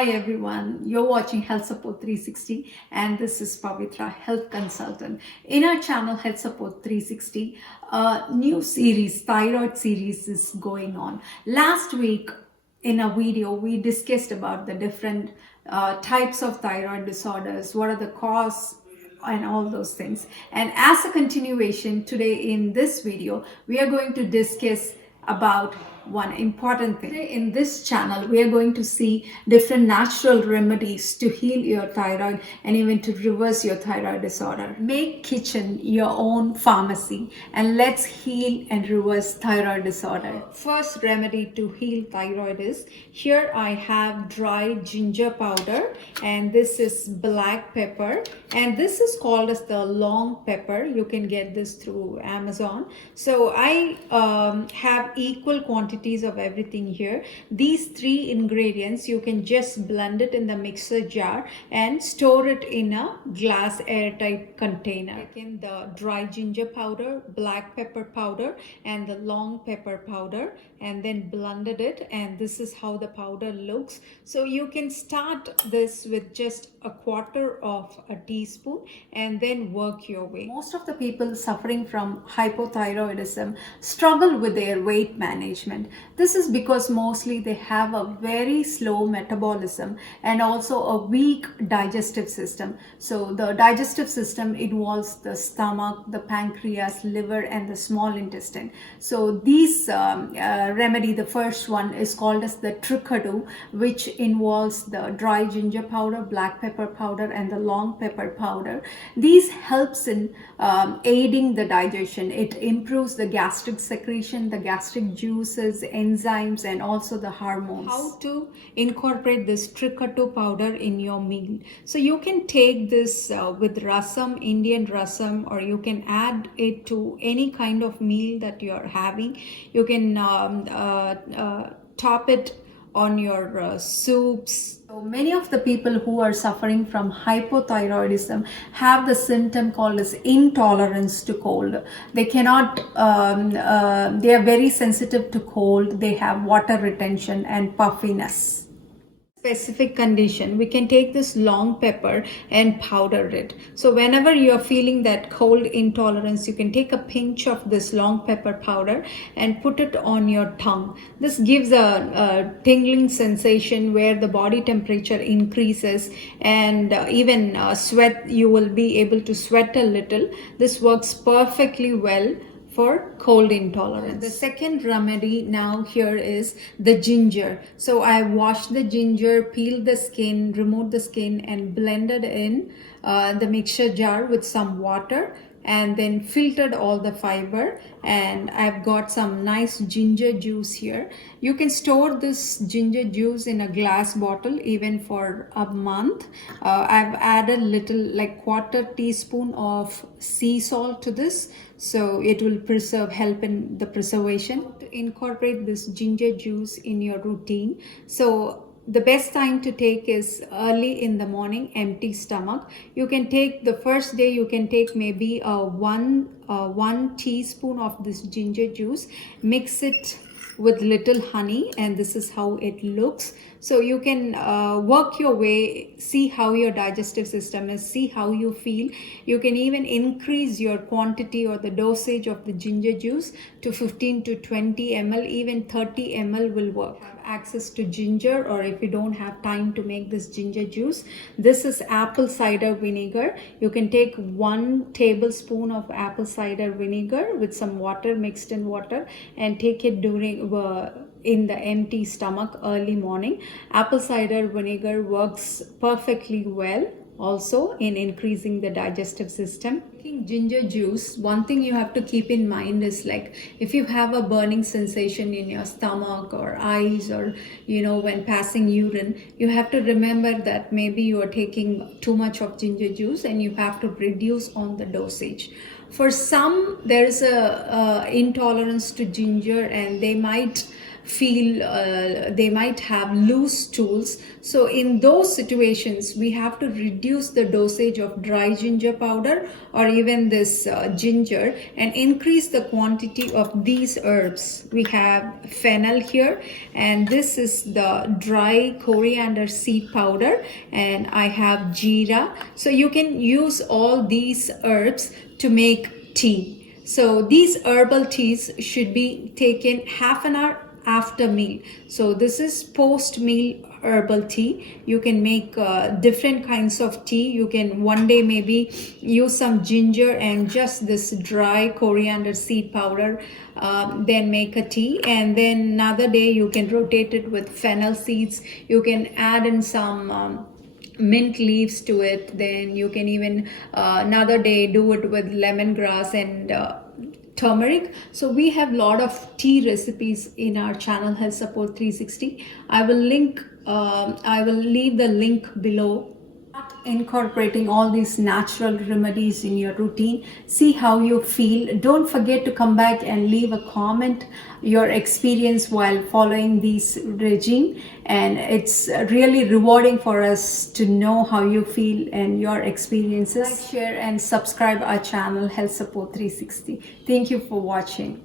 Hi everyone, you're watching Health Support 360 and this is Pavitra, Health Consultant. In our channel Health Support 360, a new series, thyroid series is going on. Last week in a video, we discussed about the different types of thyroid disorders, what are the causes and all those things. And as a continuation, today in this video, we are going to discuss about one important thing. Today in this channel, we are going to see different natural remedies to heal your thyroid and even to reverse your thyroid disorder. Make kitchen your own pharmacy and let's heal and reverse thyroid disorder. First remedy to heal thyroid is, here I have dry ginger powder and this is black pepper and this is called as the long pepper. You can get this through Amazon. So I have equal quantities of everything here. These three ingredients you can just blend it in the mixer jar and store it in a glass airtight container. Take in the dry ginger powder, black pepper powder and the long pepper powder and then blended it, and this is how the powder looks. So you can start this with just a quarter of a teaspoon and then work your way. Most of the people suffering from hypothyroidism struggle with their weight management. This is because mostly they have a very slow metabolism and also a weak digestive system. So the digestive system involves the stomach, the pancreas, liver and the small intestine. So these remedy, the first one is called as the trickadu, which involves the dry ginger powder, black pepper powder and the long pepper powder. These helps in aiding the digestion. It improves the gastric secretion, the gastric juices, enzymes and also the hormones. How to incorporate this trickadu powder in your meal? So you can take this with rasam, Indian rasam, or you can add it to any kind of meal that you're having. You can top it on your soups. So many of the people who are suffering from hypothyroidism have the symptom called as intolerance to cold. They cannot, they are very sensitive to cold. They have water retention and puffiness. Specific condition, we can take this long pepper and powder it. So whenever you're feeling that cold intolerance, you can take a pinch of this long pepper powder and put it on your tongue. This gives a tingling sensation where the body temperature increases and even sweat, you will be able to sweat a little. This works perfectly well for cold intolerance. The second remedy now here is the ginger. So I washed the ginger, peeled the skin, removed the skin and blended in the mixture jar with some water and then filtered all the fiber, and I've got some nice ginger juice here. You can store this ginger juice in a glass bottle even for a month. I've added little like quarter teaspoon of sea salt to this, so it will help in the preservation. To incorporate this ginger juice in your routine, so the best time to take is early in the morning, empty stomach. You can take the first day, you can take maybe one teaspoon of this ginger juice, mix it with little honey, and this is how it looks. So you can work your way, see how your digestive system is, see how you feel. You can even increase your quantity or the dosage of the ginger juice to 15 to 20 ml, even 30 ml will work. Access to ginger, or if you don't have time to make this ginger juice, this is apple cider vinegar. You can take 1 tablespoon of apple cider vinegar with some water, mixed in water, and take it during in the empty stomach early morning. Apple cider vinegar works perfectly well also in increasing the digestive system. Taking ginger juice, one thing you have to keep in mind is, like, if you have a burning sensation in your stomach or eyes, or when passing urine, you have to remember that maybe you are taking too much of ginger juice and you have to reduce on the dosage. For some, there is a intolerance to ginger and they might feel they might have loose stools. So in those situations, we have to reduce the dosage of dry ginger powder or even this ginger and increase the quantity of these herbs. We have fennel here, and this is the dry coriander seed powder, and I have jeera. So you can use all these herbs to make tea. So these herbal teas should be taken half an hour after meal. So this is post meal herbal tea. You can make different kinds of tea. You can one day maybe use some ginger and just this dry coriander seed powder, then make a tea, and then another day you can rotate it with fennel seeds. You can add in some mint leaves to it. Then you can even another day do it with lemongrass and turmeric. So we have a lot of tea recipes in our channel Health Support 360. I will leave the link below. Incorporating all these natural remedies in your routine, see how you feel. Don't forget to come back and leave a comment your experience while following this regime, and it's really rewarding for us to know how you feel and your experiences. Like, share and subscribe our channel Health Support 360. Thank you for watching.